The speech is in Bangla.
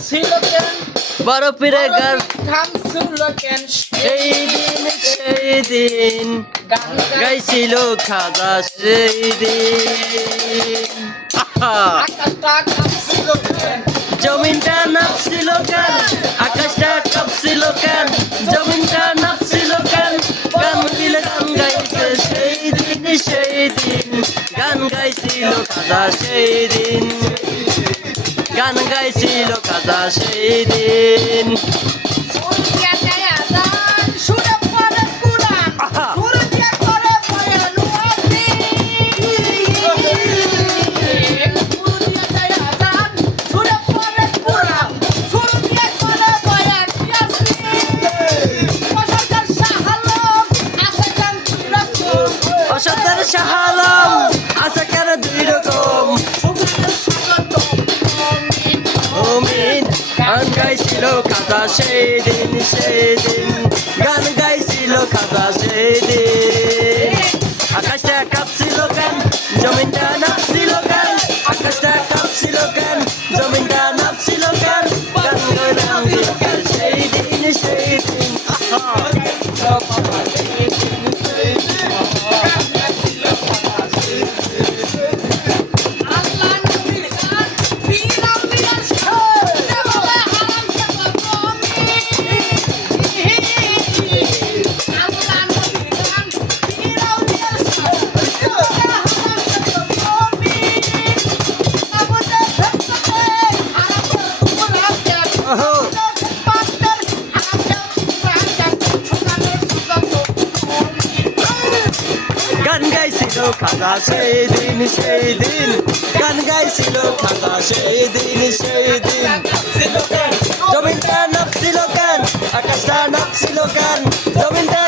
ছিল কেন বরফের গান থামছিল কেন সেই দিন গান গাইছিল খাজা সেই দিন আকাশটা কাঁপছিল কেন জমিনটা নাপছিল কেন আকাশটা কাঁপছিল কেন জমিনটা নাপছিল কেন গান দিলে গান গাইছে সেই দিন গান গাইছিল খাজা সেই দিন গান গাইছিল খাজা সেই দিন সুরিয়া যায় আজান সুরে পড়ে কুরআন সুরিয়া করে পড়ে লুয়াতি সুরিয়া যায় আজান সুরে পড়ে কুরআন সুরিয়া করে পড়ে ইয়াসিন মশাদার শাহালম আছে গান রকম অসতের শাহালম আছে কেন দুই রকম মুমিন গান গাইছিল খাজা সেই দিন গান গাইছিল খাজা সেই দিন আকাশটা কাঁপছিল কেন জমিনটা নাপছিল কেন আকাশটা কাঁপছিল কেন জমিনটা নাপছিল কেন গান গাইলাম সেই দিন আল্লাহ নবীর গান বিরাম বিরাম শুনতে বলে হারাম খেতে কমি আল্লাহ নবীর গান বিরাম বিরাম শুনতে বলে হারাম খেতে কমি আবুদে ভক্তে হারাম তোমরা কেন পাত্তর হারাম তোমরা কেন সুগানের সুগত গান গাইছিল খাজা সেই দিন গান গাইছিল খাজা সেই দিন জমিনটা নাপছিল কেন আকাশটা নাপছিল কেন জমিনটা